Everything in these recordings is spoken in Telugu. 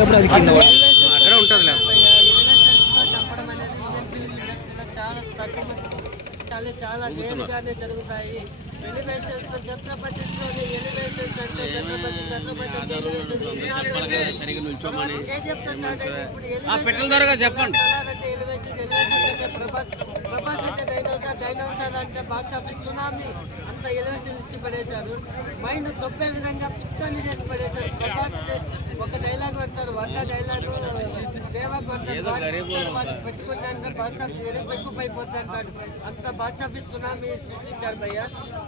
వచ్చేటప్పుడు అది కింద అక్కడ ఉంటుంది. చాలా వేరుగానే జరుగుతాయి. ఎలివేషన్స్ ఛత్రపతిలోని ఎలివేషన్స్ అంటే ప్రభాస్ అంటే డైనోసార్ అంటే బాక్స్ ఆఫీస్ సునామీ అంత ఎలివేషన్ ఇచ్చి పడేశారు. మైండ్ తొప్పే విధంగా పిక్చర్ని చేసి పడేశారు. ప్రభాస్ ఒక డైలాగ్ కొడతారు, 100 డైలాగు సేవ కొడతారు, పెట్టుకుంటే బాక్స్ ఆఫీస్ ఎక్కువైపోద్ది అంటాడు. అంత బాక్స్ ఆఫీస్ సునామీ సృష్టించారు భయ్య.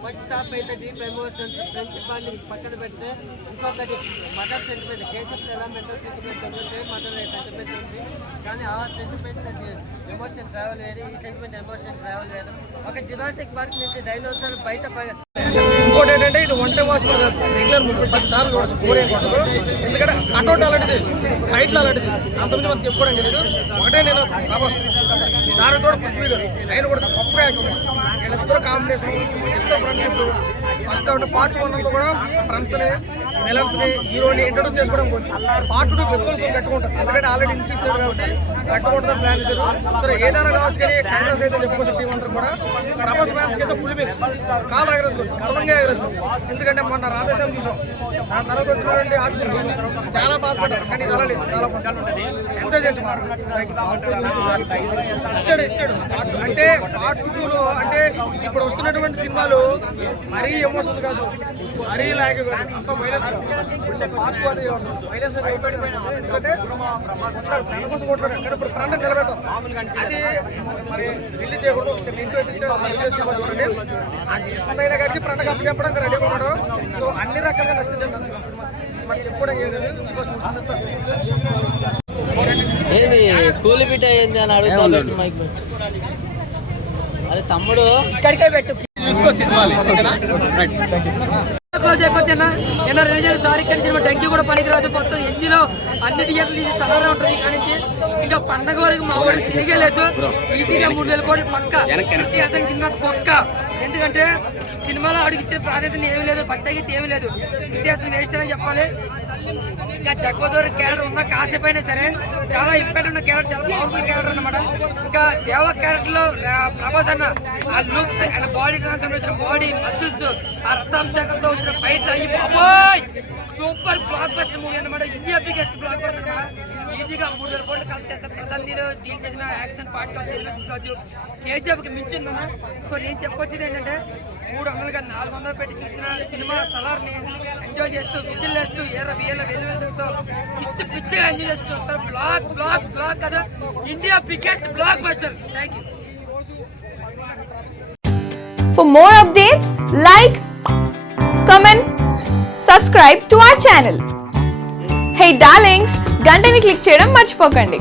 ఫస్ట్ హాఫ్ అయితే డీప్ ఎమోషన్స్, ఫ్రెండ్షిప్ బాండింగ్ పక్కన పెడితే ఇంకొకటి మదర్ సెంటిమెంట్. కేసెస్ ఎలా మెంటల్ సెంటిమెంట్ ఉందో సేమ్ మదర్ సెంటిమెంట్ ఉంది. కానీ ఆ సెంటిమెంట్ ఎమోషన్ ట్రావెల్ వేరు, ఈ సెంటిమెంట్ ఎమోషన్ ట్రావెల్ వేరు. ఒక జురాసిక్ పార్క్ నుంచి డైనోసార్ బయట ఇంకోటి ఏంటంటే ఇది వన్ టైం వాచ్ రెగ్యులర్ 10 సార్లు చూడవచ్చు. బోరే కొట్టదు. ఎందుకంటే అటౌట్ అలాంటిది, టైట్లు అలాంటిది, అంతమంది మనం చెప్పుకోవడం లేదు. ఒకటే నేను ప్రభాస్ దాని కూడా పృథ్వీ గారు ఆయన కూడా గొప్పగా వీళ్ళిద్దరు కాంబినేషన్, ఎంతో ఫ్రెండ్షిప్. ఫస్ట్ అంటే పార్ట్ 1 కూడా ఫ్రెండ్స్ని, విలన్స్ని, హీరోని ఇంట్రొడ్యూస్ చేసుకోవడం పోతుంది. పార్ట్ 2 విక్రమ్స్ కట్టుకుంటారు. ఎందుకంటే ఆల్రెడీ ఇంట్రెస్ట్ కాబట్టి కట్టుకుంటారు, ప్లాన్ చేశారు. సరే ఏదైనా కావచ్చు. కానీ కాంగ్రెస్ అయితే చెప్పుకోవచ్చు టీం అందరూ కూడా ప్రభాస్ ఫ్యాన్స్ అయితే ఫుల్ మిక్స్ కాల్ ఎగరేసుకోవచ్చు, గర్వంగా ఎగరేసుకోవచ్చు. ఎందుకంటే మొన్న రాధేశ్యామ్ చూసాం, దాని తర్వాత వచ్చినటువంటి ఆర్జున్ చూసాం, చాలా బాధపడ్డారు. కానీ ఇది అలా లేదు, చాలా ఎంజాయ్ చేయొచ్చు. ఇచ్చాడు అంటే పార్ట్ 2లో అంటే ఇప్పుడు వస్తున్నటువంటి సినిమాలు మరీ ఎమోషన్స్ కాదు, మరీ లాగ్ కాదు, అంత వైరస్ పార్ట్ 2 అది వైరస్. ఎందుకంటే ప్రాణ కోసం కొట్లాడు, కానీ ఇప్పుడు ప్రాణం నిలబెట్టాం. అది మరి రిలీజ్ చేయకూడదు. ఇంటూ అయితే చూడండి, అంతైనా కానీ ప్రాణ కప్పు చెప్పడానికి రెడీగా ఉన్నాడు. సో అన్ని రకాలుగా నచ్చింది సినిమా. మరి చెప్పుకోవడం ఏం లేదు, సినిమా చూసినంత ఏది కూలి బిడ్డ ఏంది అని అడుగుతాడు మైక్. అరే తమ్ముడు ఇక్కడికే పెట్టు, చూసుకో సినిమా క్లోజ్ అయిపోతున్నా. ఏమన్నా రిలీజ్ సారీ ఇక్కడ సినిమా డగ్గి కూడా పనికిరాదు. మొత్తం ఎన్నిలో అన్ని థియేటర్లు తీసి సలహా ఉంటుంది. ఇక్కడ నుంచి ఇంకా పండగ వరకు మా వాడికి తిరిగేలేదు. ఈజీగా 3000 కోట్లు పక్క అసలు సినిమాకి పక్క. ఎందుకంటే సినిమాలో ఆడికి ఇచ్చిన ప్రాధాన్యత ఏమీ లేదు, పచ్చగీత ఏమీ లేదు. ఇతిహాసం వేస్ట్ అని చెప్పాలి. ఇంకా జగ్వదూర్ క్యారెక్టర్ ఉందా కాసేపు అయినా సరే, చాలా ఇంపాక్ట్ ఉన్న క్యారెక్టర్, చాలా పవర్ఫుల్ క్యారెక్టర్ అనమాట. ఇంకా దేవ క్యారెక్టర్ లో ప్రభాస్ అన్న ఆ looks and body transformation, body muscles, ఆ రథాంశకంతో వచ్చిన ఫైట్ అయ్యి బాబోయ్ సూపర్ బ్లాక్ బస్టర్ మూవీ అనమాట. ఇండియా బిగ్గెస్ట్ బ్లాక్ బస్టర్ అనమాట. ఈజీగా 3000 కోట్లు కలెక్ట్ చేస్తారు. ప్రశాంత్ నీలో డీల్ చేసిన యాక్షన్ పార్ట్ కావచ్చు, కేజీఎఫ్కి మించిందన్న. సో నేను చెప్పొచ్చేది ఏంటంటే 300 కాదు 400 పెట్టి చూసిన సినిమా సలార్ని ఎంజాయ్ చేస్తూ, విజిల్ వేస్తూ, వెలువేస్తూ పిచ్చిగా ఎంజాయ్ చేస్తూ చూస్తారు. బ్లాక్ కదా, India biggest block buster. Thank you. For more updates, like, comment, subscribe to our channel. Hey darlings, గంటని click చేయడం మర్చిపోకండి.